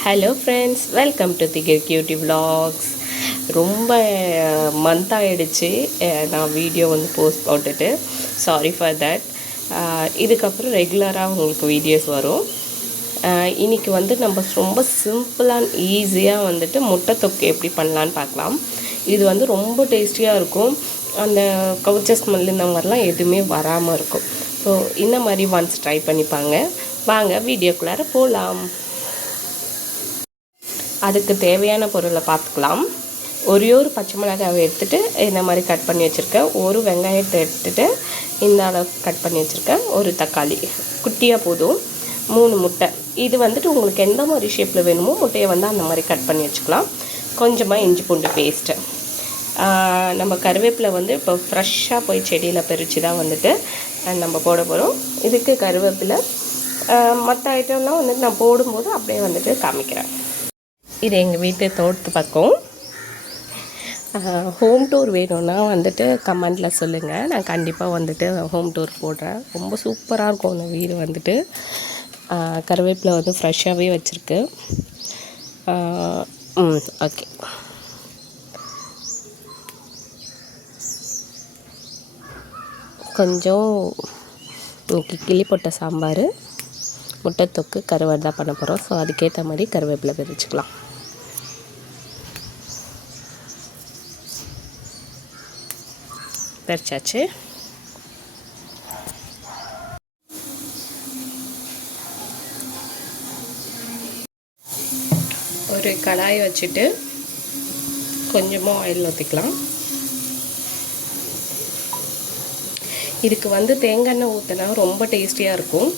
Hello friends, welcome to திகர் cutie vlogs. ரொம்ப month ஆகிடுச்சு நான் வீடியோ வந்து போஸ்ட் போட்டுட்டு. Sorry for that. இதுக்கப்புறம் ரெகுலராக உங்களுக்கு வீடியோஸ் வரும். இன்றைக்கி வந்து நம்ம ரொம்ப சிம்பிளாக ஈஸியாக வந்துட்டு முட்டை தொக்கு எப்படி பண்ணலான்னு பார்க்கலாம். இது வந்து ரொம்ப டேஸ்டியாக இருக்கும். அந்த கவுச்ச ஸ்மெல் இந்த மாதிரிலாம் எதுவுமே வராமல் இருக்கும். ஸோ இந்த மாதிரி ஒன்ஸ் ட்ரை பண்ணிப்பாங்க. வாங்க வீடியோக்குள்ளார போகலாம். அதுக்கு தேவையான பொருளை பார்த்துக்கலாம். ஒரே ஒரு பச்சை மிளகாவை எடுத்துகிட்டு இந்த மாதிரி கட் பண்ணி வச்சுருக்கேன். ஒரு வெங்காயத்தை எடுத்துகிட்டு இந்த அளவுக்கு கட் பண்ணி வச்சுருக்கேன். ஒரு தக்காளி குட்டியாக போதும். 3 முட்டை. இது வந்துட்டு உங்களுக்கு எந்த மாதிரி ஷேப்பில் வேணுமோ முட்டையை வந்து அந்த மாதிரி கட் பண்ணி வச்சுக்கலாம். கொஞ்சமாக இஞ்சி பூண்டு பேஸ்ட்டு. நம்ம கருவேப்பிலை வந்து இப்போ ஃப்ரெஷ்ஷாக போய் செடியில் பறித்து தான் வந்துட்டு நம்ம போட போகிறோம். இதுக்கு கருவேப்பிலை மற்ற ஐட்டம்லாம் வந்துட்டு நான் போடும்போது அப்படியே வந்துட்டு காமிக்கிறேன். இது எங்கள் வீட்டு தோட்டத்து பக்கம். ஹோம் டூர் வேணும்னா வந்துட்டு கமெண்டில் சொல்லுங்கள். நான் கண்டிப்பாக வந்துட்டு ஹோம் டூர் போடுறேன். ரொம்ப சூப்பராக இருக்கும் அந்த வீடு வந்துட்டு. கருவேப்பிலை வந்து ஃப்ரெஷ்ஷாகவே வச்சுருக்கு. ஓகே. கொஞ்சம் இன்னைக்கு கிளி போட்ட சாம்பார், முட்டை தொக்கு, கருவாடு தான் பண்ண போகிறோம். ஸோ அதுக்கேற்ற மாதிரி கருவேப்பிலை பறிச்சுக்கலாம். பறிச்சாச்சு. ஒரு கடாயை வச்சுட்டு கொஞ்சமாக ஆயில் ஊற்றிக்கலாம். இதுக்கு வந்து தேங்காய் எண்ணெய் ஊற்றினா ரொம்ப டேஸ்டியாக இருக்கும்.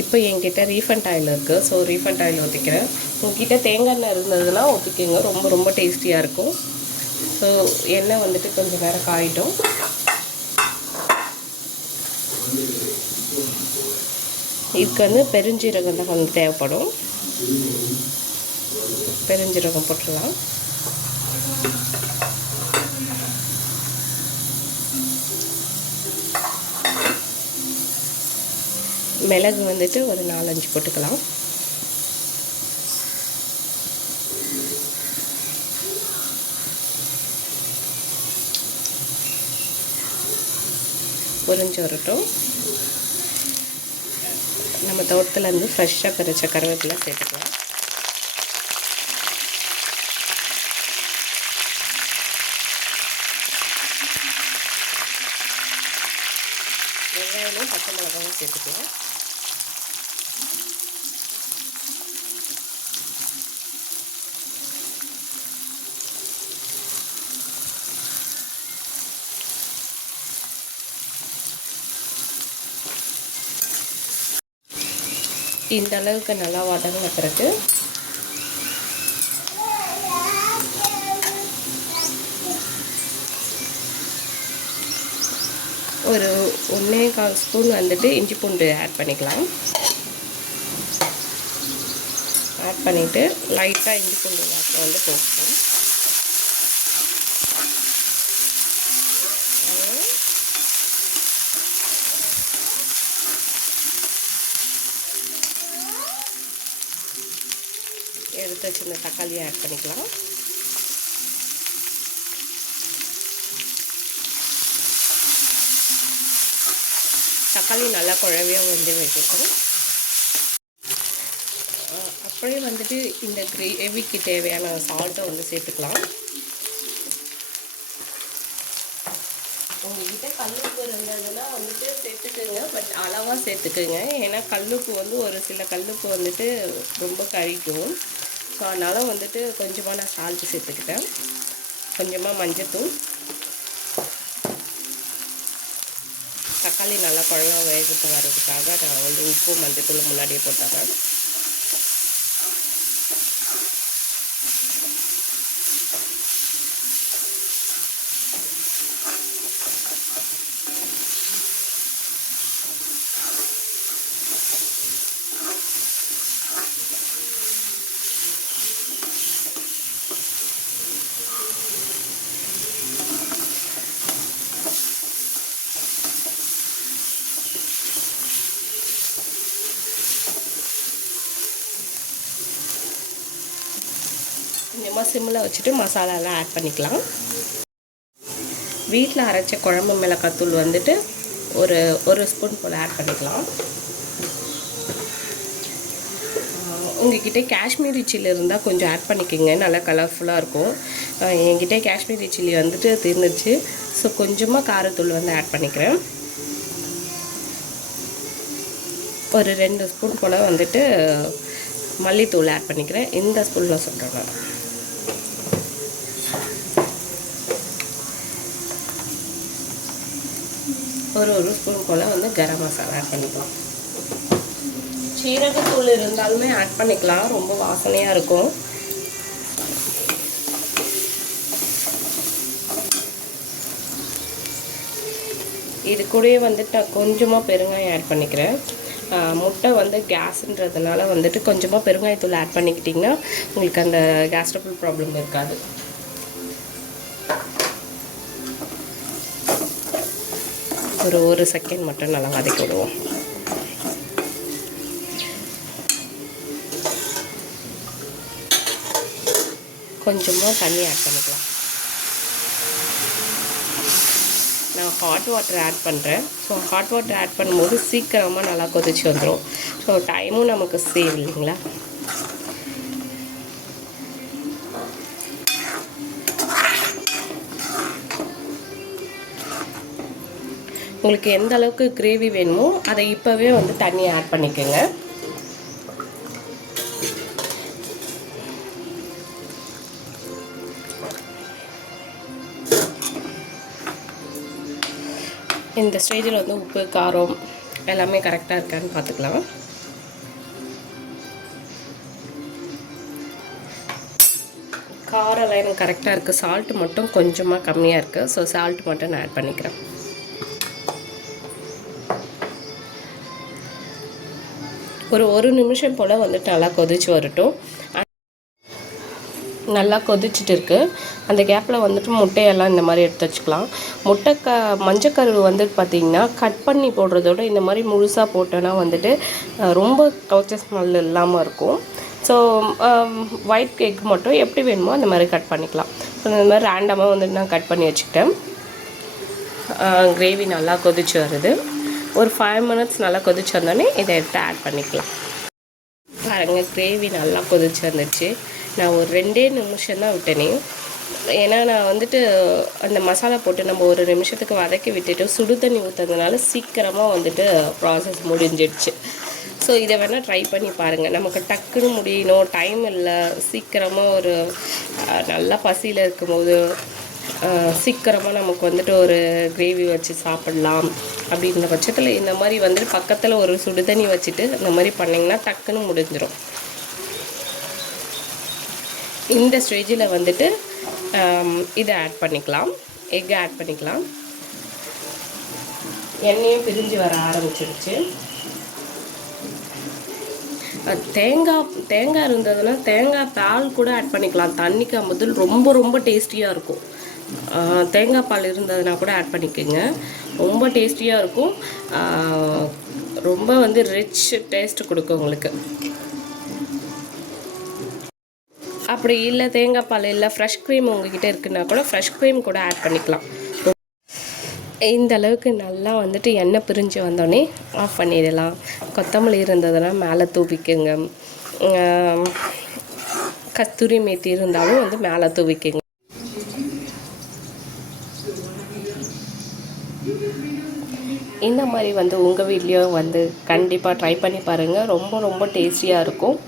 இப்போ என்கிட்ட ரீஃபண்ட் ஆயில் இருக்குது. ஸோ ரீஃபண்ட் ஆயில் ஊற்றிக்கிறேன். உங்ககிட்ட தேங்காய் எண்ணெய் இருந்ததுன்னா ஊற்றிக்கோங்க. ரொம்ப ரொம்ப டேஸ்டியாக இருக்கும். ஸோ எண்ணெய் வந்துட்டு கொஞ்சம் நேரம் காயிட்டும். இதுக்கு வந்து பெருஞ்சீரகம் தான் கொஞ்சம் தேவைப்படும். பெருஞ்சீரகம் போட்டுடலாம். மிளகு வந்துட்டு ஒரு 4-5 போட்டுக்கலாம். பொரிஞ்சு வரட்டும். நம்ம தோட்டத்துலேருந்து ஃப்ரெஷ்ஷாக பறித்த கருவேப்பிலை சேர்த்துக்கலாம். வெங்காயமும் பச்சை மிளகாவும் சேர்த்துக்கலாம். இந்த அளவுக்கு நல்லா வதங்கின பிறகு ஒரு 1/4 ஸ்பூன் வந்துட்டு இஞ்சி பூண்டு ஆட் பண்ணிக்கலாம். ஆட் பண்ணிவிட்டு லைட்டாக இஞ்சி பூண்டு வாசனை வந்து போட்டுக்கலாம். எடுத்து வச்சுருந்த தக்காளியை ஆட் பண்ணிக்கலாம். தக்காளி நல்லா குழவையாக வந்து வைக்கணும். அப்படியே வந்துட்டு இந்த கிரேவிக்கு தேவையான சால்ட்டை வந்து சேர்த்துக்கலாம். உங்கள்கிட்ட கல்லுப்பு இருந்ததுன்னா வந்துட்டு சேர்த்துக்குங்க. பட் அளவாக சேர்த்துக்குங்க. ஏன்னா கல்லுப்பு வந்து ஒரு சில கல்லுப்பு வந்துட்டு ரொம்ப கழிக்கும். ஸோ அதனால் வந்துட்டு கொஞ்சமாக நான் சால்ட்டு சேர்த்துக்கிட்டேன். கொஞ்சமாக மஞ்சத்தூள். தக்காளி நல்லா குழம்பா வேகத்து வர்றதுக்காக நான் வந்து உப்பு மஞ்சத்தூள் முன்னாடியே போட்டுறேன். கொஞ்சமாக சிம்மில் வச்சுட்டு மசாலாலாம் ஆட் பண்ணிக்கலாம். வீட்டில் அரைச்ச குழம்பு மிளகாத்தூள் வந்துட்டு ஒரு ஸ்பூன் போல் ஆட் பண்ணிக்கலாம். உங்கள்கிட்ட காஷ்மீரி சில்லி இருந்தால் கொஞ்சம் ஆட் பண்ணிக்கோங்க, நல்லா கலர்ஃபுல்லாக இருக்கும். என்கிட்ட காஷ்மீரி சில்லி வந்துட்டு தீர்ந்துச்சு. ஸோ கொஞ்சமாக காரத்தூள் வந்து ஆட் பண்ணிக்கிறேன். ஒரு 2 ஸ்பூன் போல் வந்துட்டு மல்லித்தூள் ஆட் பண்ணிக்கிறேன். இந்த ஸ்பூனில் சொல்கிறேன் நான். ஒரு ஸ்பூன் போல் வந்து கரம் மசாலா ஆட் பண்ணிக்கலாம். சீரகத்தூள் இருந்தாலுமே ஆட் பண்ணிக்கலாம், ரொம்ப வாசனையாக இருக்கும். இது கூடயே வந்துட்டு நான் கொஞ்சமாக பெருங்காயம் ஆட் பண்ணிக்கிறேன். முட்டை வந்து கேஸுன்றதுனால வந்துட்டு கொஞ்சமாக பெருங்காயத்தூள் ஆட் பண்ணிக்கிட்டிங்கன்னா உங்களுக்கு அந்த கேஸ் ட்ரபிள் ப்ராப்ளம் இருக்காது. ஒரு செகண்ட் மட்டும் நல்லா வதக்கி விடுவோம். கொஞ்சமாக தண்ணி ஆட் பண்ணிக்கலாம். நான் ஹாட் வாட்டர் ஆட் பண்ணுறேன். ஸோ ஹாட் வாட்டர் ஆட் பண்ணும்போது சீக்கிரமாக நல்லா கொதிச்சு வந்துடும். ஸோ டைமும் நமக்கு சேவ் இல்லைங்களா. உங்களுக்கு எந்த அளவுக்கு கிரேவி வேணுமோ அதை இப்போவே வந்து தண்ணி ஆட் பண்ணிக்கோங்க. இந்த ஸ்டேஜில் வந்து உப்பு காரம் எல்லாமே கரெக்டாக இருக்கான்னு பார்த்துக்கலாம். காரம் எனக்கு கரெக்டாக இருக்குது. சால்ட்டு மட்டும் கொஞ்சமாக கம்மியாக இருக்குது. ஸோ சால்ட் மட்டும் நான் ஆட் பண்ணிக்கிறேன். ஒரு நிமிஷம் போல் வந்துட்டு நல்லா கொதிச்சு வரட்டும். நல்லா கொதிச்சுட்டு இருக்குது. அந்த கேப்பில் வந்துட்டு முட்டையெல்லாம் இந்த மாதிரி எடுத்து வச்சுக்கலாம். மஞ்சக்கரு வந்துட்டு பார்த்திங்கன்னா கட் பண்ணி போடுறதோட இந்த மாதிரி முழுசாக போட்டோன்னா வந்துட்டு ரொம்ப கவுச்ச ஸ்மெல் இல்லாமல் இருக்கும். ஸோ ஒயிட் கேக் மட்டும் எப்படி வேணுமோ அந்த மாதிரி கட் பண்ணிக்கலாம். ஸோ இந்த மாதிரி ரேண்டமாக வந்துட்டு நான் கட் பண்ணி வச்சுக்கிட்டேன். கிரேவி நல்லா கொதிச்சு வருது. ஒரு 5 மினிட்ஸ் நல்லா கொதிச்சு வந்தோடனே இதை எடுத்து ஆட் பண்ணிக்கலாம். பாருங்கள், கிரேவி நல்லா கொதிச்சு வந்துடுச்சு. நான் ஒரு 2 நிமிஷம் தான் விட்டேனே. ஏன்னா நான் வந்துட்டு அந்த மசாலா போட்டு நம்ம ஒரு நிமிஷத்துக்கு வதக்கி விட்டுட்டு சுடு தண்ணி ஊற்றுறதுனால சீக்கிரமாக வந்துட்டு ப்ராசஸ் முடிஞ்சிடுச்சு. ஸோ இதை வேணால் ட்ரை பண்ணி பாருங்கள். நமக்கு டக்குன்னு முடியணும், டைம் இல்லை, சீக்கிரமாக ஒரு நல்லா பசியில் இருக்கும்போது சீக்கிரமாக நமக்கு வந்துட்டு ஒரு கிரேவி வச்சு சாப்பிட்லாம் அப்படின்ற பட்சத்தில் இந்த மாதிரி வந்துட்டு பக்கத்தில் ஒரு சுடு தண்ணி வச்சுட்டு இந்த மாதிரி பண்ணிங்கன்னா டக்குன்னு முடிஞ்சிடும். இந்த ஸ்டேஜில் வந்துட்டு இதை ஆட் பண்ணிக்கலாம். எக் ஆட் பண்ணிக்கலாம். எண்ணெயும் பிரிஞ்சு வர ஆரம்பிச்சிருச்சு. தேங்காய் இருந்ததுன்னா தேங்காய் பால் கூட ஆட் பண்ணிக்கலாம். தண்ணிக்கு முதல் ரொம்ப ரொம்ப டேஸ்டியாக இருக்கும். தேங்காய் பால் இருந்ததுன்னா கூட ஆட் பண்ணிக்கோங்க. ரொம்ப டேஸ்டியாக இருக்கும். ரொம்ப வந்து ரிச் டேஸ்ட் கொடுக்கும் உங்களுக்கு. அப்படி இல்லை தேங்காய் பால் இல்லை ஃப்ரெஷ் க்ரீம் உங்ககிட்ட இருக்குன்னா கூட ஃப்ரெஷ் க்ரீம் கூட ஆட் பண்ணிக்கலாம். இந்த அளவுக்கு நல்லா வந்துட்டு எண்ணெய் பிரிஞ்சு வந்தோடனே ஆஃப் பண்ணிடலாம். கொத்தமல்லி இருந்ததுன்னா மேலே தூவிக்குங்க. கஸ்தூரி மேத்தி இருந்தாலும் வந்து மேலே தூவிக்குங்க. இந்த மாதிரி வந்து உங்கள் வீட்லேயும் வந்து கண்டிப்பாக ட்ரை பண்ணி பாருங்கள். ரொம்ப ரொம்ப டேஸ்டியாக இருக்கும்.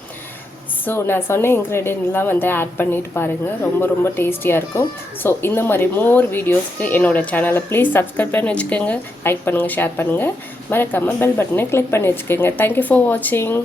ஸோ நான் சொன்ன இன்க்ரீடியன்ட்லாம் வந்து ஆட் பண்ணிவிட்டு பாருங்கள். ரொம்ப ரொம்ப டேஸ்டியாக இருக்கும். ஸோ இந்த மாதிரி மோர் வீடியோஸ்க்கு என்னோடய சேனலை ப்ளீஸ் சப்ஸ்கிரைப் பண்ணி வச்சுக்கோங்க. லைக் பண்ணுங்கள், ஷேர் பண்ணுங்கள். மறக்காமல் பெல் பட்டனை கிளிக் பண்ணி வச்சுக்கோங்க. தேங்க்யூ ஃபார் வாட்சிங்.